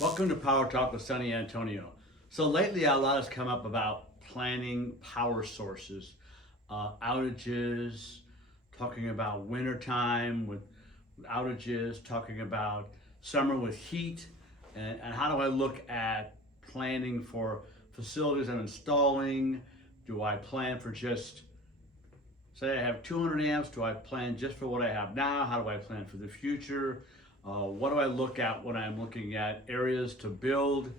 Welcome to Power Talk with Sunny Antonio. So lately, a lot has come up about planning power sources, outages, talking about wintertime with outages, talking about summer with heat, and how do I look at planning for facilities I'm installing? Do I plan for just, say I have 200 amps, do I plan just for what I have now? How do I plan for the future? What do I look at when I'm looking at areas to build,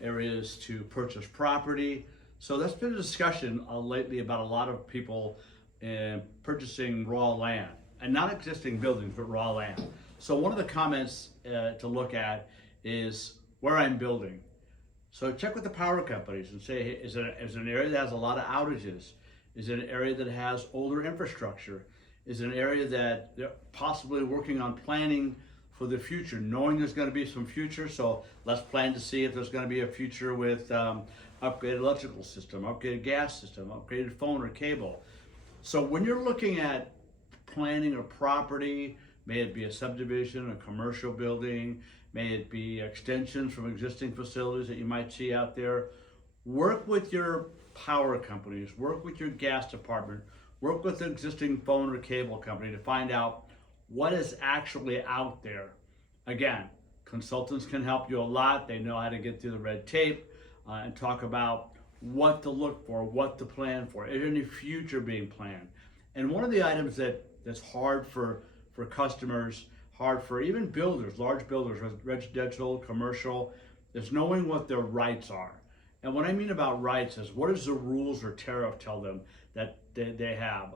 areas to purchase property? So that's been a discussion lately about a lot of people purchasing raw land, and not existing buildings, but raw land. So one of the comments to look at is where I'm building. So check with the power companies and say, hey, is it an area that has a lot of outages? Is it an area that has older infrastructure? Is it an area that they're possibly working on planning for the future, knowing there's going to be some future? So let's plan to see if there's going to be a future with upgraded electrical system, upgraded gas system, upgraded phone or cable. So when you're looking at planning a property, may it be a subdivision, a commercial building, may it be extensions from existing facilities that you might see out there, work with your power companies, work with your gas department, work with the existing phone or cable company to find out what is actually out there. Again, consultants can help you a lot. They know how to get through the red tape and talk about what to look for, what to plan for. Is there any future being planned? And one of the items that's hard for customers, hard for even builders, large builders, residential, commercial, is knowing what their rights are. And what I mean about rights is, what does the rules or tariff tell them that they have?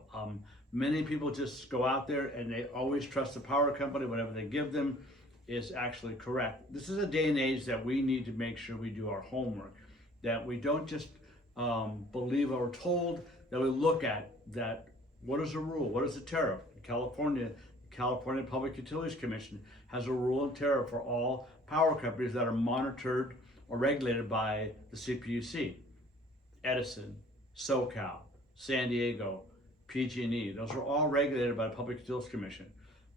Many people just go out there and they always trust the power company. Whatever they give them is actually correct. This is a day and age that we need to make sure we do our homework, that we don't just believe what we're told, that we look at that. What is the rule? What is the tariff? California Public Utilities Commission has a rule and tariff for all power companies that are monitored or regulated by the CPUC. Edison, SoCal, San Diego, PG&E, those are all regulated by the Public Utilities Commission.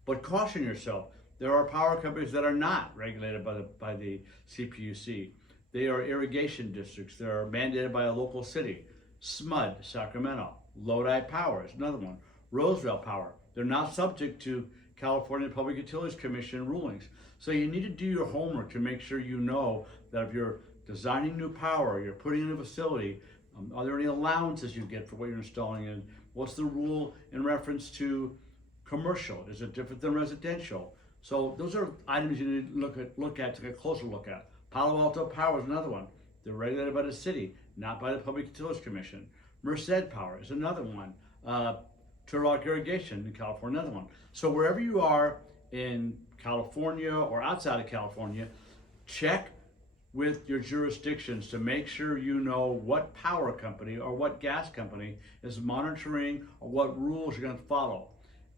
But caution yourself, there are power companies that are not regulated by the CPUC. They are irrigation districts. They are mandated by a local city. SMUD, Sacramento. Lodi Power is another one. Roosevelt Power. They're not subject to California Public Utilities Commission rulings. So you need to do your homework to make sure you know that if you're designing new power, you're putting in a facility, are there any allowances you get for what you're installing in? What's the rule in reference to commercial? Is it different than residential? So those are items you need to look at to get a closer look at. Palo Alto Power is another one. They're regulated by the city, not by the Public Utilities Commission. Merced Power is another one. Turlock Irrigation in California, another one. So wherever you are in California or outside of California, check with your jurisdictions to make sure you know what power company or what gas company is monitoring or what rules you're going to follow.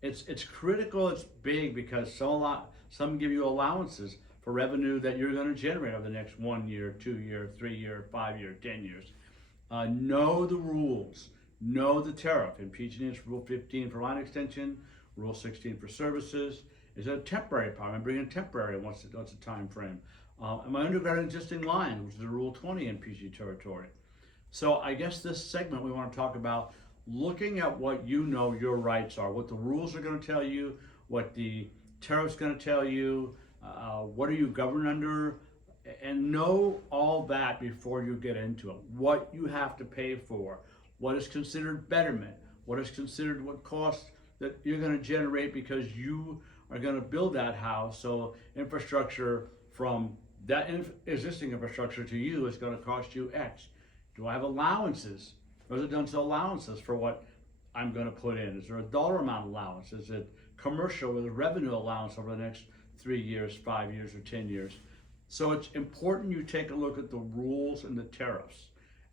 It's critical, it's big, because some give you allowances for revenue that you're going to generate over the next 1 year, 2 year, 3 year, 5 year, 10 years. Know the rules, know the tariff. In PG&E, it's Rule 15 for line extension, Rule 16 for services. Is it a temporary power? I'm bringing temporary. What's the time frame? Am I underground existing line, which is a Rule 20 in PG territory? So I guess this segment we want to talk about looking at what you know your rights are, what the rules are going to tell you, what the tariff's going to tell you, what are you governed under, and know all that before you get into it. What you have to pay for, what is considered betterment, what is considered what costs that you're going to generate because you are going to build that house. So infrastructure from that existing infrastructure to you is going to cost you X. Do I have allowances, residential allowances for what I'm going to put in? Is there a dollar amount allowance? Is it commercial with a revenue allowance over the next 3 years, 5 years, or 10 years? So it's important you take a look at the rules and the tariffs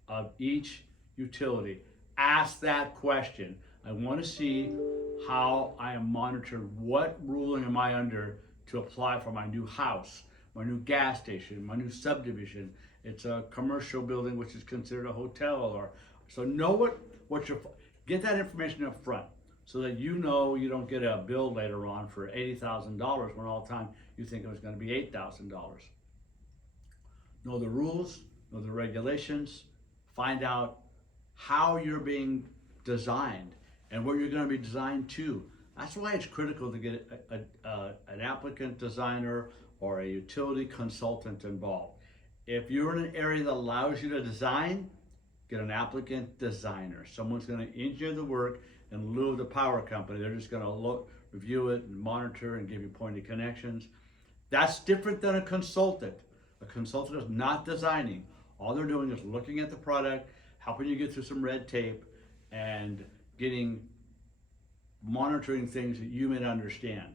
of each utility. Ask that question. I want to see how I am monitored. What ruling am I under to apply for my new house, my new gas station, my new subdivision? It's a commercial building, which is considered a hotel, or so know what you're. Get that information up front so that you know you don't get a bill later on for $80,000 when all the time you think it was going to be $8,000. Know the rules, know the regulations, find out how you're being designed and what you're going to be designed to. That's why it's critical to get an applicant designer or a utility consultant involved. If you're in an area that allows you to design, get an applicant designer. Someone's going to engineer the work in lieu of the power company. They're just going to look, review it and monitor and give you pointed connections. That's different than a consultant. A consultant is not designing. All they're doing is looking at the product, helping you get through some red tape, and monitoring things that you may not understand.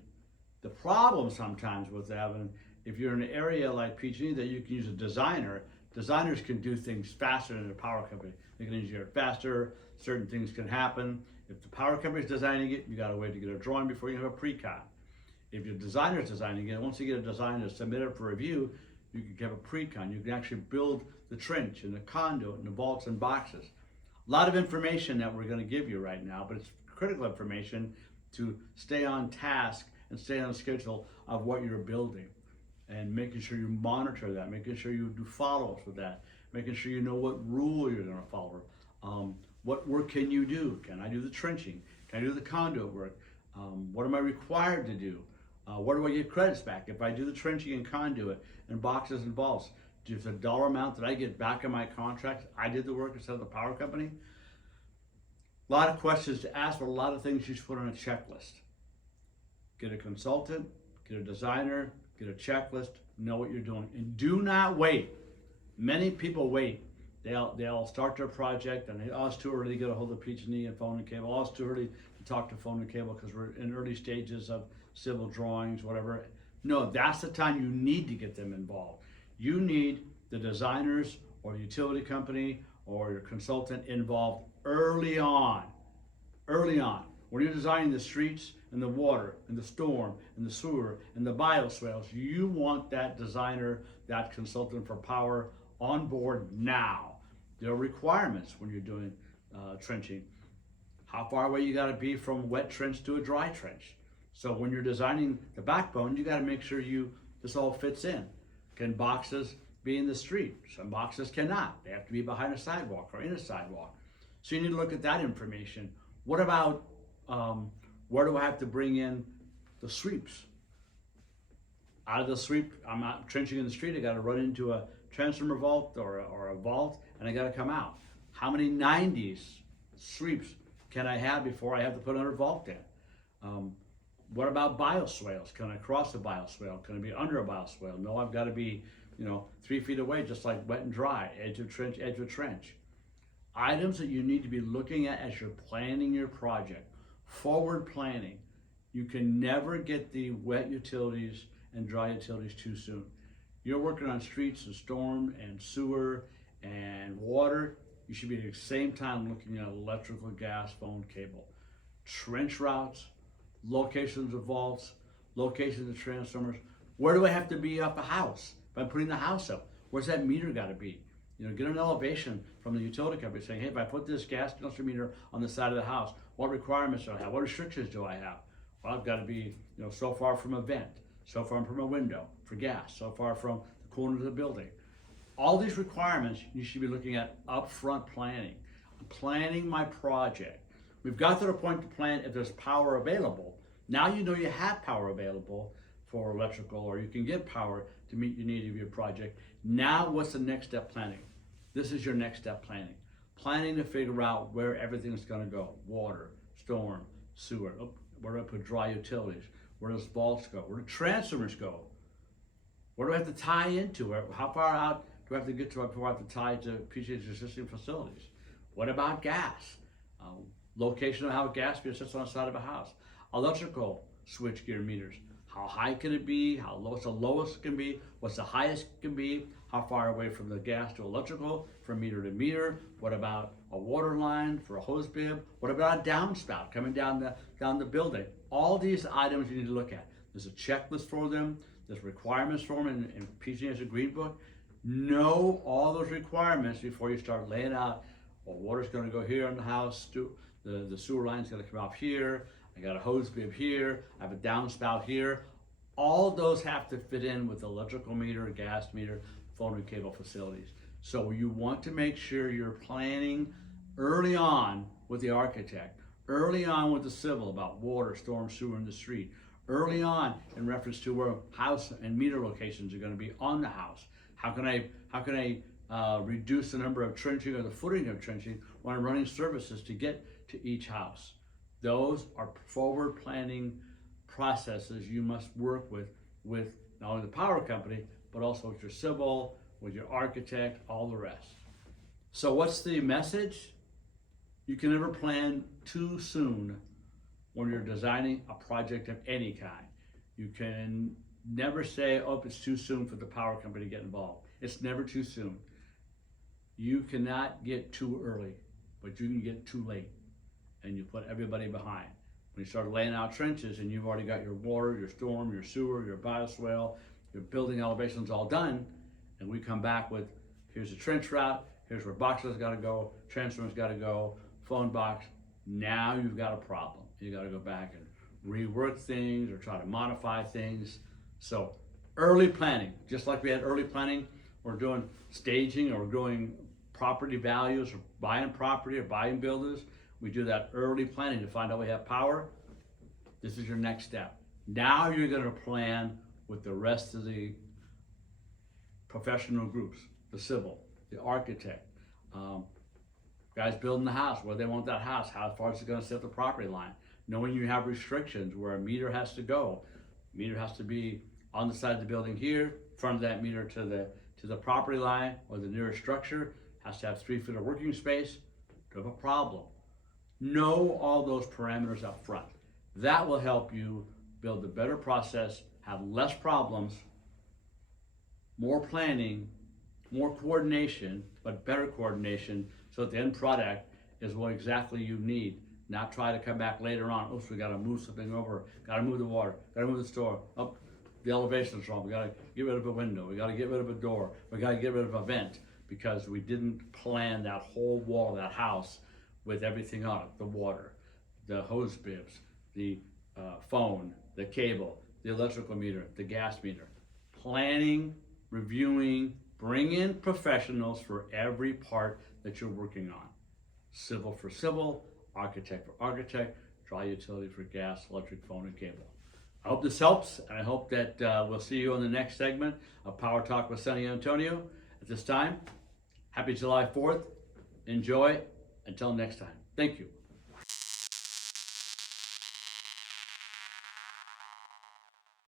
The problem sometimes with having, if you're in an area like PG&E that you can use a designer, designers can do things faster than a power company. They can engineer it faster, certain things can happen. If the power company is designing it, you gotta wait to get a drawing before you have a pre-con. If your designer is designing it, once you get a design to submit it for review, you can have a pre-con. You can actually build the trench and the conduit and the vaults and boxes. A lot of information that we're gonna give you right now, but it's critical information to stay on task and stay on schedule of what you're building, and making sure you monitor that, making sure you do follow-ups with that, making sure you know what rule you're gonna follow. What work can you do? Can I do the trenching? Can I do the conduit work? What am I required to do? What do I get credits back? If I do the trenching and conduit and boxes and vaults, there's a dollar amount that I get back in my contract. I did the work instead of the power company. A lot of questions to ask, but a lot of things you should put on a checklist. Get a consultant, get a designer, get a checklist, know what you're doing, and do not wait. Many people wait. They'll start their project and it's too early to get a hold of PG&E and phone and cable. It's too early to talk to phone and cable because we're in early stages of civil drawings, whatever. No, that's the time you need to get them involved. You need the designers or the utility company or your consultant involved early on. Early on. When you're designing the streets and the water and the storm and the sewer and the bioswales, you want that designer, that consultant for power on board now. There are requirements when you're doing trenching. How far away you gotta be from a wet trench to a dry trench. So when you're designing the backbone, you gotta make sure this all fits in. Can boxes be in the street? Some boxes cannot. They have to be behind a sidewalk or in a sidewalk. So you need to look at that information. What about, where do I have to bring in the sweeps? Out of the sweep, I'm not trenching in the street, I gotta run into a transformer vault or a vault, and I gotta come out. How many 90s sweeps can I have before I have to put another vault in? What about bioswales? Can I cross a bioswale? Can I be under a bioswale? No, I've gotta be 3 feet away, just like wet and dry, edge of trench, edge of trench. Items that you need to be looking at as you're planning your project. Forward planning. You can never get the wet utilities and dry utilities too soon. You're working on streets and storm and sewer and water. You should be at the same time looking at electrical, gas, phone, cable. Trench routes, locations of vaults, locations of transformers. Where do I have to be up a house? If I'm putting the house up, where's that meter gotta be? Get an elevation from the utility company saying, hey, if I put this gas industrial meter on the side of the house, what requirements do I have? What restrictions do I have? Well, I've got to be, so far from a vent, so far from a window for gas, so far from the corner of the building. All these requirements you should be looking at upfront planning. I'm planning my project. We've got to the point to plan if there's power available. Now you know you have power available for electrical, or you can get power to meet your need of your project. Now what's the next step planning? This is your next step planning. Planning to figure out where everything's gonna go. Water, storm, sewer. Where do I put dry utilities? Where does vaults go? Where do transformers go? Where do I have to tie into? How far out do I have to get to before I have to tie to PG&E's existing facilities? What about gas? Location of how gas sits on the side of a house. Electrical switchgear meters. How high can it be? How low? What's the lowest it can be? What's the highest it can be? How far away from the gas to electrical, from meter to meter? What about a water line for a hose bib? What about a downspout coming down the building? All these items you need to look at. There's a checklist for them. There's requirements for them in PG&E's Green Book. Know all those requirements before you start laying out, well, water's gonna go here in the house, the sewer line's gonna come off here, I got a hose bib here, I have a downspout here. All those have to fit in with the electrical meter, gas meter, phone and cable facilities. So you want to make sure you're planning early on with the architect, early on with the civil about water, storm, sewer in the street, early on in reference to where house and meter locations are going to be on the house. How can I reduce the number of trenching or the footing of trenching when I'm running services to get to each house? Those are forward planning processes you must work with not only the power company, but also with your civil, with your architect, all the rest. So what's the message? You can never plan too soon when you're designing a project of any kind. You can never say, oh, it's too soon for the power company to get involved. It's never too soon. You cannot get too early, but you can get too late, and you put everybody behind. When you start laying out trenches and you've already got your water, your storm, your sewer, your bioswale, your building elevations all done, and we come back with, here's the trench route, here's where boxes gotta go, transformers gotta go, phone box, now you've got a problem. You gotta go back and rework things or try to modify things. So early planning, just like we had early planning, we're doing staging or we're doing property values or buying property or buying buildings. We do that early planning to find out we have power. This is your next step. Now you're gonna plan with the rest of the professional groups, the civil, the architect, guys building the house, where they want that house, how far is it gonna set the property line, knowing you have restrictions where a meter has to go. Meter has to be on the side of the building here, front of that meter to the property line, or the nearest structure has to have 3 feet of working space. You have a problem. Know all those parameters up front. That will help you build a better process, have less problems, more planning, more coordination, but better coordination, so that the end product is what exactly you need. Not try to come back later on, oops, we gotta move something over, gotta move the water, gotta move the store, oh, the elevation's wrong, we gotta get rid of a window, we gotta get rid of a door, we gotta get rid of a vent, because we didn't plan that whole wall of that house with everything on it, the water, the hose bibs, the phone, the cable, the electrical meter, the gas meter. Planning, reviewing, bring in professionals for every part that you're working on. Civil for civil, architect for architect, dry utility for gas, electric, phone, and cable. I hope this helps, and I hope that we'll see you on the next segment of Power Talk with San Antonio. At this time, happy July 4th. Enjoy. Until next time. Thank you.